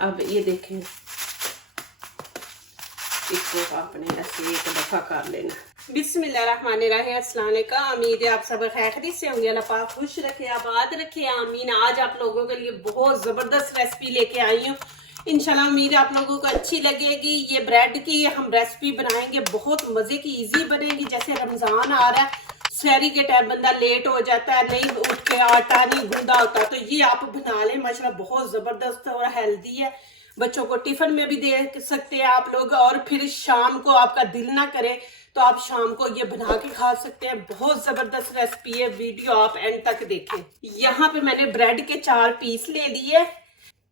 अब ये देखें, इसको आपने ऐसे एक दफ़ा कर लेना। बिस्मिल्लाहिर्रहमानिर्रहीम, अस्सलाम वालेकुम। उम्मीद है आप सब खैरियत से होंगे। अल्लाह पाक खुश रखे, आबाद रखे, आमीन। आज आप लोगों के लिए बहुत ज़बरदस्त रेसिपी लेके आई हूँ। इंशाल्लाह उम्मीद है आप लोगों को अच्छी लगेगी। ये ब्रेड की हम रेसिपी बनाएंगे, बहुत मज़े की, इजी बनेगी। जैसे रमज़ान आ रहा है, सहरी के टाइम बंदा लेट हो जाता है, नहीं उठ के आटा नहीं गूंदा होता, तो ये आप बना लें। माशाल्लाह बहुत ज़बरदस्त और हेल्दी है। बच्चों को टिफ़िन में भी दे सकते हैं आप लोग, और फिर शाम को आपका दिल ना करे तो आप शाम को ये बना के खा सकते हैं। बहुत ज़बरदस्त रेसिपी है, वीडियो आप एंड तक देखें। यहाँ पे मैंने ब्रेड के 4 पीस ले लिए।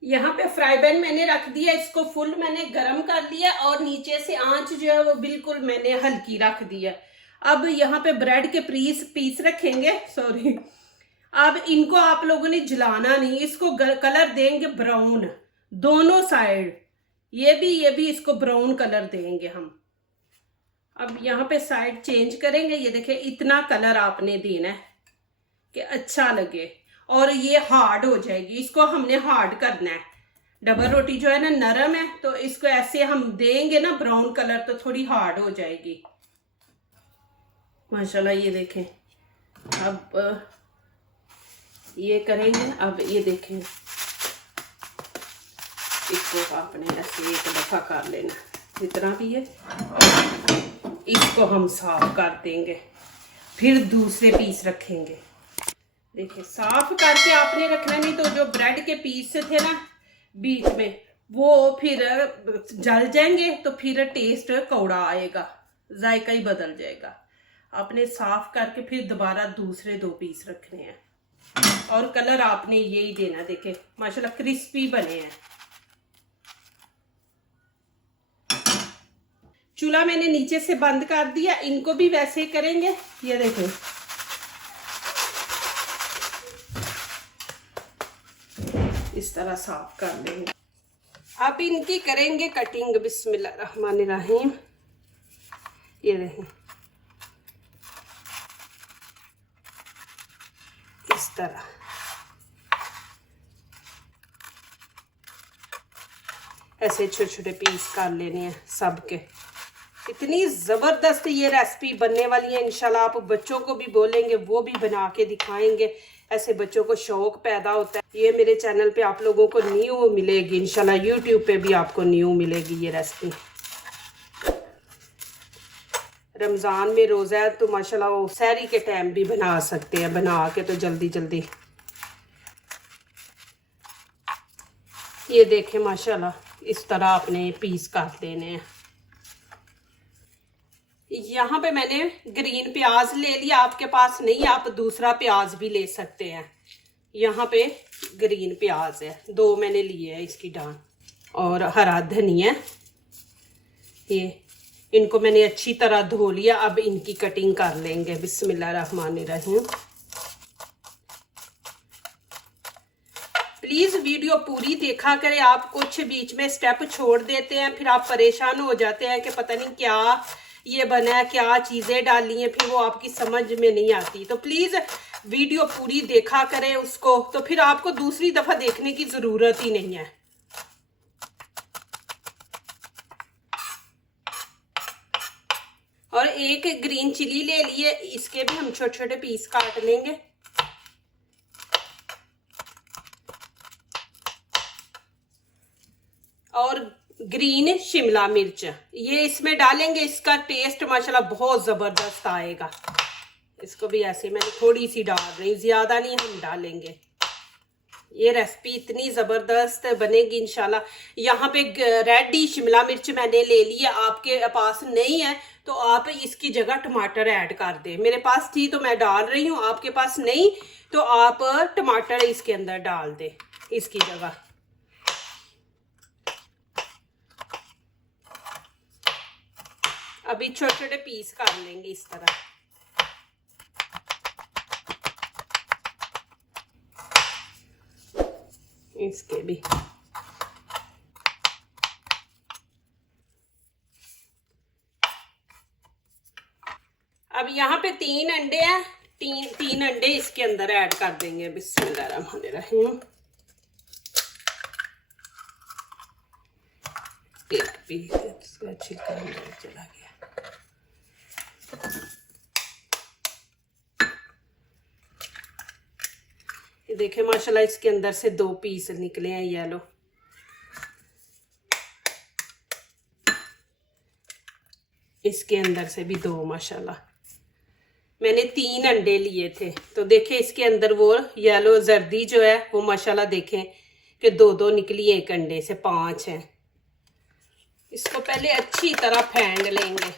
यहाँ पे फ्राई पैन मैंने रख दिया, इसको फुल मैंने गरम कर लिया, और नीचे से आंच जो है वो बिल्कुल मैंने हल्की रख दिया। अब यहाँ पे ब्रेड के पीस रखेंगे, सॉरी। अब इनको आप लोगों ने जलाना नहीं, इसको कलर देंगे ब्राउन दोनों साइड। ये भी इसको ब्राउन कलर देंगे हम। अब यहाँ पे साइड चेंज करेंगे। ये देखें, इतना कलर आपने देना है कि अच्छा लगे, और ये हार्ड हो जाएगी। इसको हमने हार्ड करना है। डबल रोटी जो है ना नरम है, तो इसको ऐसे हम देंगे ना ब्राउन कलर, तो थोड़ी हार्ड हो जाएगी। माशाल्लाह ये देखें। अब ये करेंगे। अब ये देखें, इसको आपने ऐसे एक दफ़ा कर लेना, जितना भी है इसको हम साफ कर देंगे, फिर दूसरे पीस रखेंगे। देखिए, साफ करके आपने रखना, नहीं तो जो ब्रेड के पीस थे ना बीच में, वो फिर जल जाएंगे, तो फिर टेस्ट कौड़ा आएगा, जायका ही बदल जाएगा। आपने साफ करके फिर दोबारा दूसरे 2 पीस रखने हैं, और कलर आपने यही देना। देखें माशाल्लाह क्रिस्पी बने हैं। चूल्हा मैंने नीचे से बंद कर दिया, इनको भी वैसे ही करेंगे। ये देखें, इस तरह साफ कर लेंगे। अब इनकी करेंगे कटिंग। बिस्मिल्लाहिर्रहमानिर्रहीम। ये देखें, इस तरह ऐसे छोटे छोटे पीस कर लेने हैं सबके। इतनी ज़बरदस्त ये रेसिपी बनने वाली है। इंशाल्लाह आप बच्चों को भी बोलेंगे, वो भी बना के दिखाएंगे। ऐसे बच्चों को शौक पैदा होता है। ये मेरे चैनल पे आप लोगों को न्यू मिलेगी, इंशाल्लाह यूट्यूब पे भी आपको न्यू मिलेगी ये रेसिपी। रमज़ान में रोज़ा है, तो माशाल्लाह वो सहरी के टाइम भी बना सकते हैं, बना के तो जल्दी जल्दी। ये देखें माशाल्लाह, इस तरह आपने पीस काट देने हैं। यहाँ पे मैंने ग्रीन प्याज ले लिया, आपके पास नहीं आप दूसरा प्याज भी ले सकते हैं। यहाँ पे ग्रीन प्याज है, 2 मैंने लिए है इसकी डाल, और हरा धनिया। ये इनको मैंने अच्छी तरह धो लिया। अब इनकी कटिंग कर लेंगे। बिस्मिल्लाहिर्रहमानिर्रहीम। प्लीज़ वीडियो पूरी देखा करें। आप कुछ बीच में स्टेप छोड़ देते हैं, फिर आप परेशान हो जाते हैं कि पता नहीं क्या ये बना है, क्या चीज़ें डाली हैं, फिर वो आपकी समझ में नहीं आती। तो प्लीज़ वीडियो पूरी देखा करें उसको, तो फिर आपको दूसरी दफ़ा देखने की ज़रूरत ही नहीं है। और एक ग्रीन चिली ले लिए, इसके भी हम छोटे छोटे पीस काट लेंगे। और ग्रीन शिमला मिर्च ये इसमें डालेंगे, इसका टेस्ट माशाल्लाह बहुत ज़बरदस्त आएगा। इसको भी ऐसे मैंने थोड़ी सी डाल रही, ज़्यादा नहीं हम डालेंगे। ये रेसिपी इतनी ज़बरदस्त बनेगी इंशाल्लाह। यहाँ पे रेडी शिमला मिर्च मैंने ले लिया, आपके पास नहीं है तो आप इसकी जगह टमाटर ऐड कर दें। मेरे पास थी तो मैं डाल रही हूँ, आपके पास नहीं तो आप टमाटर इसके अंदर डाल दें इसकी जगह। अभी छोटे छोटे पीस कर लेंगे इस तरह। इसके भी अब यहाँ पे 3 अंडे हैं, तीन अंडे इसके अंदर ऐड कर देंगे। बिस्मिल्लाहिर्रहमानिर्रहीम। एक पीस इसका छिलका अंदर चला गया। ये देखें माशाल्लाह इसके अंदर से 2 पीस निकले हैं येलो। इसके अंदर से भी 2 माशाल्लाह। मैंने 3 अंडे लिए थे तो देखें इसके अंदर वो येलो जर्दी जो है वो माशाल्लाह देखें कि 2-2 निकली, एक अंडे से 5 हैं। इसको पहले अच्छी तरह फेंट लेंगे।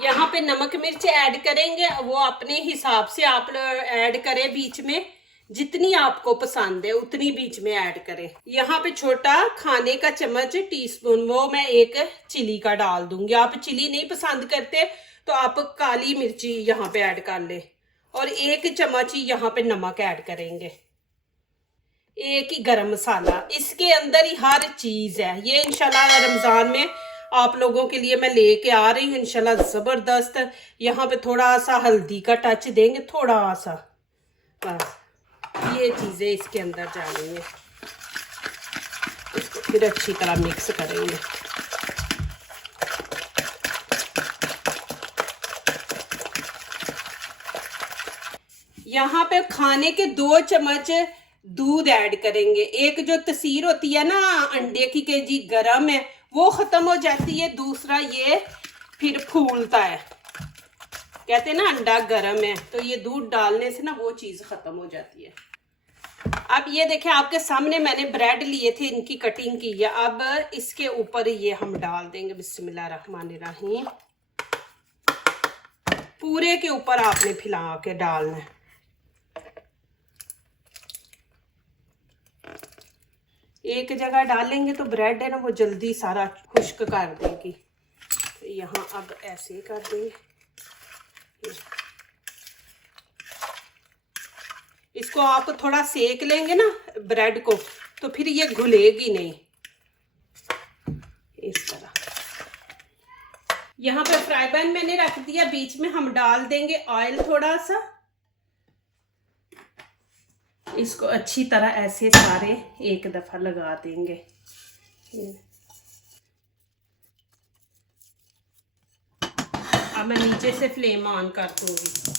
यहाँ पे नमक मिर्च ऐड करेंगे, वो अपने हिसाब से आप ऐड करें, बीच में जितनी आपको पसंद है उतनी बीच में ऐड करें। यहाँ पे छोटा खाने का चम्मच टीस्पून वो मैं एक चिली का डाल दूंगी। आप चिली नहीं पसंद करते तो आप काली मिर्ची यहाँ पे ऐड कर ले, और 1 चम्मच ही यहाँ पे नमक ऐड करेंगे, 1 ही गरम मसाला। इसके अंदर ही हर चीज है। ये इंशाल्लाह रमजान में आप लोगों के लिए मैं लेके आ रही हूँ इंशाल्लाह जबरदस्त। यहाँ पे थोड़ा सा हल्दी का टच देंगे, थोड़ा सा, बस ये चीजें इसके अंदर डालेंगे। इसको फिर अच्छी तरह मिक्स करेंगे। यहाँ पे खाने के 2 चम्मच दूध ऐड करेंगे। एक जो तसीर होती है ना अंडे की कि जी गरम है, वो खत्म हो जाती है। दूसरा ये फिर फूलता है, कहते हैं ना अंडा गरम है, तो ये दूध डालने से ना वो चीज खत्म हो जाती है। अब ये देखें आपके सामने मैंने ब्रेड लिए थे, इनकी कटिंग की है। अब इसके ऊपर ये हम डाल देंगे। बिस्मिल्लाहिर्रहमानिर्रहीम। पूरे के ऊपर आपने फैला के डालना है। एक जगह डालेंगे तो ब्रेड है ना वो जल्दी सारा खुश्क कर देगी। तो यहाँ अब ऐसे ही कर देंगे। इसको आप थोड़ा सेक लेंगे ना ब्रेड को, तो फिर ये घुलेगी नहीं। इस तरह यहाँ पे फ्राई पैन मैंने रख दिया, बीच में हम डाल देंगे ऑयल थोड़ा सा। इसको अच्छी तरह ऐसे सारे एक दफा लगा देंगे। अब मैं नीचे से फ्लेम ऑन कर दूंगी,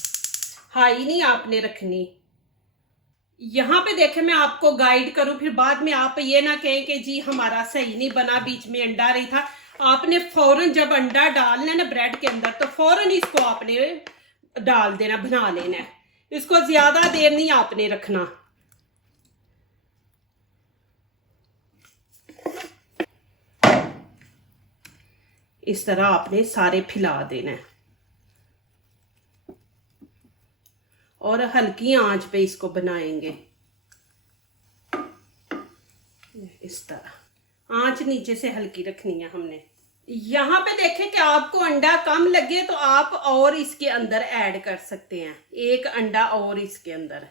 हाई नहीं आपने रखनी। यहाँ पे देखें मैं आपको गाइड करूं, फिर बाद में आप ये ना कहें कि जी हमारा सही नहीं बना, बीच में अंडा रही था। आपने फौरन जब अंडा डालना है ना ब्रेड के अंदर, तो फौरन इसको आपने डाल देना, बना लेना है। इसको ज्यादा देर नहीं आपने रखना। इस तरह आपने सारे फैला देना है और हल्की आंच पे इसको बनाएंगे। इस तरह आंच नीचे से हल्की रखनी है हमने। यहाँ पे देखें कि आपको अंडा कम लगे तो आप और इसके अंदर ऐड कर सकते हैं, 1 अंडा और इसके अंदर।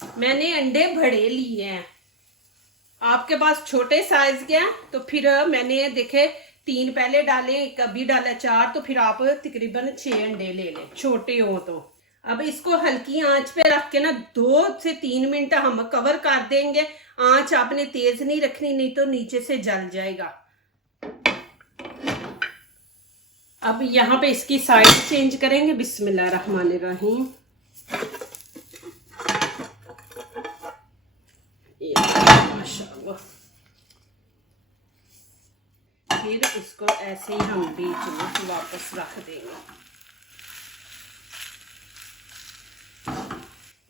मैंने अंडे बड़े लिए हैं, आपके पास छोटे साइज के हैं तो फिर मैंने देखे 3 पहले डाले, एक अभी डाला 4, तो फिर आप तकरीबन 6 अंडे ले लें छोटे हो तो। अब इसको हल्की आंच पे रख के ना 2 से 3 मिनट हम कवर कर देंगे। आंच आपने तेज नहीं रखनी, नहीं तो नीचे से जल जाएगा। अब यहाँ पे इसकी साइड चेंज करेंगे। बिस्मिल्लाहिर्रहमानिर्रहीम। माशाअल्लाह। फिर इसको ऐसे ही हम बीच में वापस रख देंगे।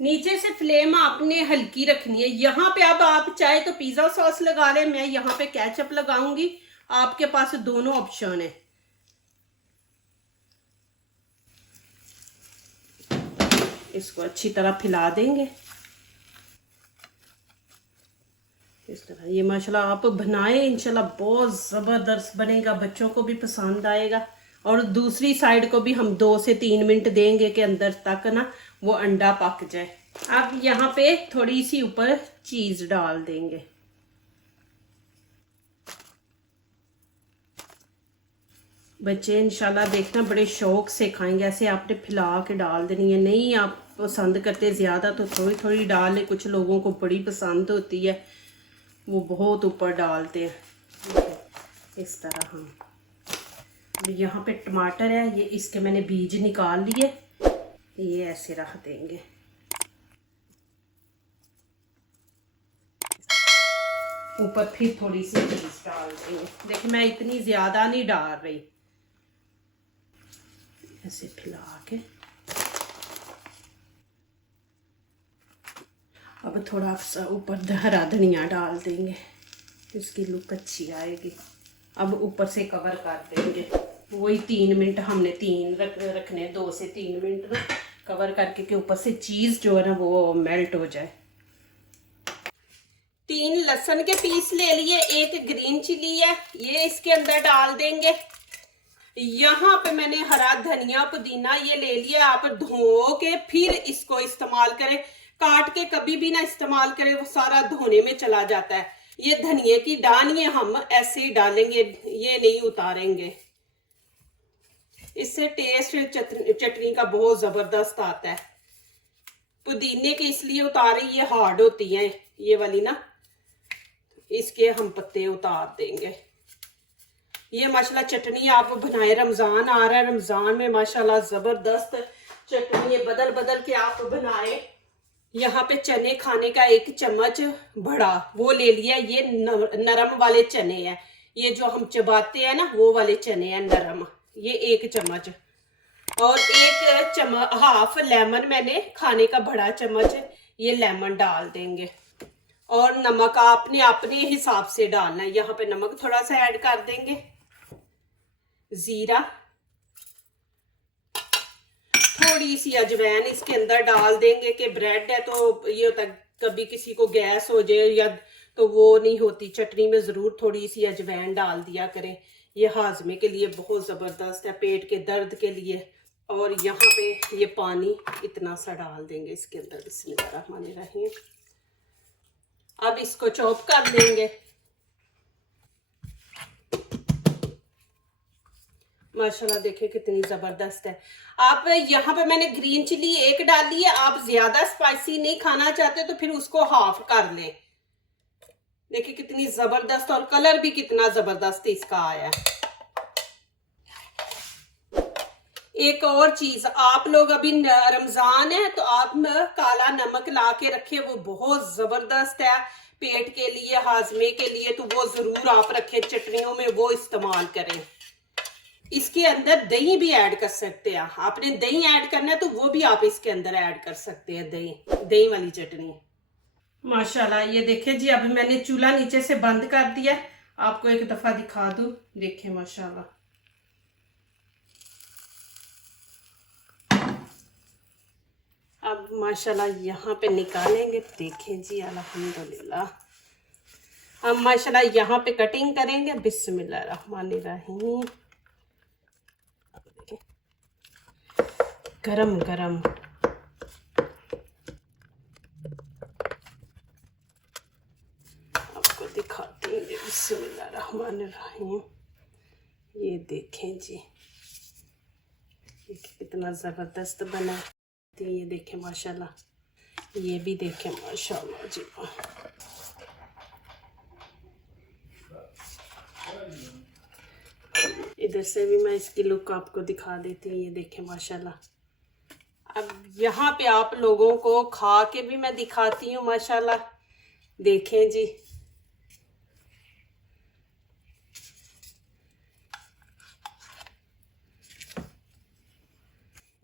नीचे से फ्लेम आपने हल्की रखनी है। यहाँ पे अब आप चाहे तो पिज्जा सॉस लगा लें, मैं यहाँ पे केचप लगाऊंगी, आपके पास दोनों ऑप्शन है। इसको अच्छी तरह फैला देंगे इस तरह। ये माशाल्लाह आप बनाए, इंशाल्लाह बहुत ज़बरदस्त बनेगा, बच्चों को भी पसंद आएगा। और दूसरी साइड को भी हम 2 से 3 मिनट देंगे कि अंदर तक ना वो अंडा पक जाए। अब यहाँ पे थोड़ी सी ऊपर चीज़ डाल देंगे। बच्चे इंशाल्लाह देखना बड़े शौक से खाएंगे। ऐसे आपने फैला के डाल देनी है, नहीं आप पसंद करते ज़्यादा तो थोड़ी थोड़ी डाल लें। कुछ लोगों को बड़ी पसंद होती है, वो बहुत ऊपर डालते हैं इस तरह। हाँ, यहाँ पे टमाटर है, ये इसके मैंने बीज निकाल लिए, ये ऐसे रख देंगे। ऊपर फिर थोड़ी सी चीज डाल देंगे। देखिए मैं इतनी ज्यादा नहीं डाल रही, ऐसे फैला के। अब थोड़ा सा ऊपर हरा धनिया डाल देंगे, इसकी लुक अच्छी आएगी। अब ऊपर से कवर कर देंगे, वही 3 मिनट हमने रखने, 2 से 3 मिनट ना कवर करके, कि ऊपर से चीज़ जो है ना वो मेल्ट हो जाए। 3 लहसुन के पीस ले लिए, 1 ग्रीन चिली है, ये इसके अंदर डाल देंगे। यहाँ पे मैंने हरा धनिया पुदीना ये ले लिया। आप धो के फिर इसको इस्तेमाल करें, काट के कभी भी ना इस्तेमाल करें, वो सारा धोने में चला जाता है। ये धनिया की डाली हम ऐसे ही डालेंगे, ये नहीं उतारेंगे। इससे टेस्ट चटनी का बहुत जबरदस्त आता है। पुदीने के इसलिए उतारे, ये हार्ड होती है ये वाली ना, इसके हम पत्ते उतार देंगे। ये माशाल्लाह चटनी आप बनाए, रमजान आ रहा है, रमजान में माशाल्लाह जबरदस्त चटनी बदल बदल के आप बनाए। यहाँ पे चने खाने का 1 चम्मच बड़ा वो ले लिया, ये नरम वाले चने हैं, ये जो हम चबाते हैं ना वो वाले चने हैं नरम, ये 1 चम्मच। और 1 चम्मच हाफ लेमन मैंने खाने का बड़ा चम्मच ये लेमन डाल देंगे। और नमक आपने अपने हिसाब से डालना है, यहाँ पे नमक थोड़ा सा ऐड कर देंगे। जीरा, थोड़ी सी अजवाइन इसके अंदर डाल देंगे, कि ब्रेड है तो ये होता है कभी किसी को गैस हो जाए या तो वो नहीं होती, चटनी में जरूर थोड़ी सी अजवाइन डाल दिया करें, ये हाजमे के लिए बहुत जबरदस्त है, पेट के दर्द के लिए। और यहाँ पे ये पानी इतना सा डाल देंगे इसके अंदर, बिस्मिल्लाहिर्रहमानिर्रहीम। अब इसको चॉप कर देंगे। माशाल्लाह देखिए कितनी जबरदस्त है। आप यहाँ पे मैंने ग्रीन चिली 1 डाली है, आप ज्यादा स्पाइसी नहीं खाना चाहते तो फिर उसको हाफ कर लें। देखिए कितनी जबरदस्त, और कलर भी कितना जबरदस्त इसका आया है। एक और चीज, आप लोग अभी रमजान है तो आप काला नमक ला के रखे, वो बहुत जबरदस्त है पेट के लिए, हाजमे के लिए, तो वो जरूर आप रखें, चटनियों में वो इस्तेमाल करें। इसके अंदर दही भी ऐड कर सकते हैं, आपने दही ऐड करना है तो वो भी आप इसके अंदर ऐड कर सकते हैं, दही वाली चटनी। माशाल्लाह ये देखिए जी, अभी मैंने चूल्हा नीचे से बंद कर दिया, आपको एक दफा दिखा दूं, देखिए माशाल्लाह। अब माशाल्लाह यहाँ पे निकालेंगे, देखें जी अल्हम्दुलिल्लाह। हम माशाल्लाह यहाँ पे कटिंग करेंगे, बिस्मिल्लाहिर्रहमानिर्रहीम। गरम गरम आपको दिखाती हूँ, बिस्मिल्लाहिर्रहमानिर्रहीम। ये देखें जी, ये कितना ज़बरदस्त बना, ये देखें माशाल्लाह, ये भी देखें माशाल्लाह जी। इधर से भी मैं इसकी लुक आपको दिखा देती हूँ, ये देखें माशाल्लाह। अब यहाँ पे आप लोगों को खा के भी मैं दिखाती हूँ माशाल्लाह, देखें जी।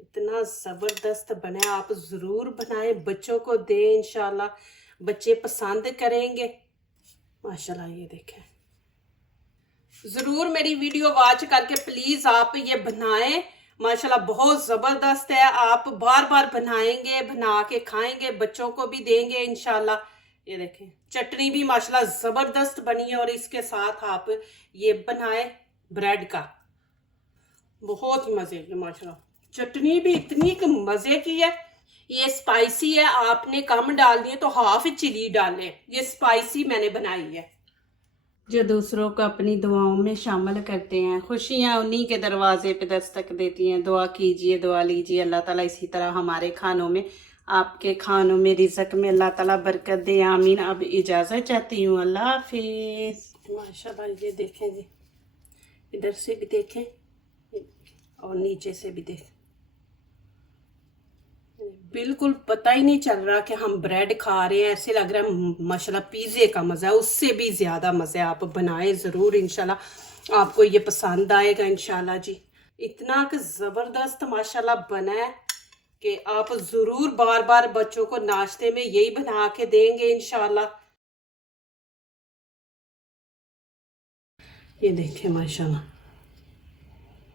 इतना ज़बरदस्त बना, आप ज़रूर बनाएं, बच्चों को दें, इंशाल्लाह बच्चे पसंद करेंगे माशाल्लाह। ये देखें, ज़रूर मेरी वीडियो वॉच करके प्लीज़ आप ये बनाएं, माशाल्लाह बहुत ज़बरदस्त है। आप बार बार बनाएंगे, बना के खाएंगे, बच्चों को भी देंगे इंशाल्लाह। ये देखें चटनी भी माशाल्लाह ज़बरदस्त बनी है, और इसके साथ आप ये बनाए ब्रेड का, बहुत ही मज़े की माशाल्लाह। चटनी भी इतनी मज़े की है, ये स्पाइसी है, आपने कम डालनी है तो हाफ चिली डालें, ये स्पाइसी मैंने बनाई है। जो दूसरों को अपनी दुआओं में शामिल करते हैं, खुशियाँ उन्हीं के दरवाजे पे दस्तक देती हैं। दुआ कीजिए, दुआ लीजिए, अल्लाह ताला इसी तरह हमारे खानों में, आपके खानों में, रिज़्क में अल्लाह ताला बरकत दे, आमीन। अब इजाज़त चाहती हूँ, अल्लाह हाफिज़। माशाल्लाह, ये देखें जी, इधर से भी देखें और नीचे से भी देखें, बिल्कुल पता ही नहीं चल रहा कि हम ब्रेड खा रहे हैं। ऐसे लग रहा है माशाल्लाह पिज़्ज़े का मज़ा है, उससे भी ज़्यादा मज़ा है। आप बनाएं ज़रूर, इंशाल्लाह आपको ये पसंद आएगा इंशाल्लाह जी। इतना कि ज़बरदस्त माशाल्लाह बना है कि आप ज़रूर बार बार बच्चों को नाश्ते में यही बना के देंगे इंशाल्लाह। ये देखें माशाल्लाह,